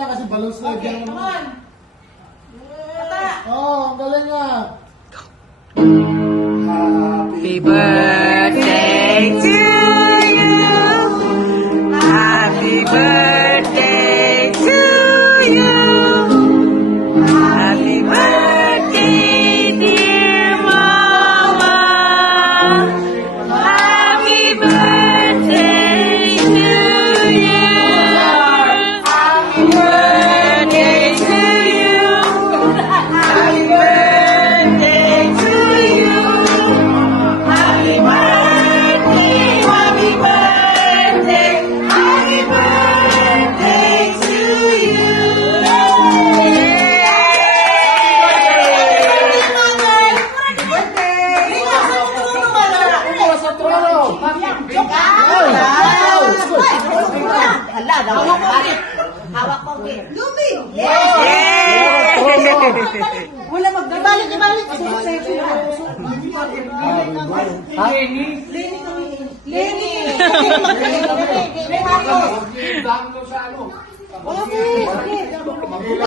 lang kasi balon slide Okay, yan. come on. Kata. Oh, ang galing nga. Happy birthday to you. Happy birthday to you. Happy birthday, dear Mama. Happy birthday to you. Happy birthday to you. Happy birthday to you. Happy birthday, happy birthday, happy birthday to you. Sa trono. Hawak ko, okay. Lumi! Wala Ibalik. Lenny! Dami ko sa ano. Okay.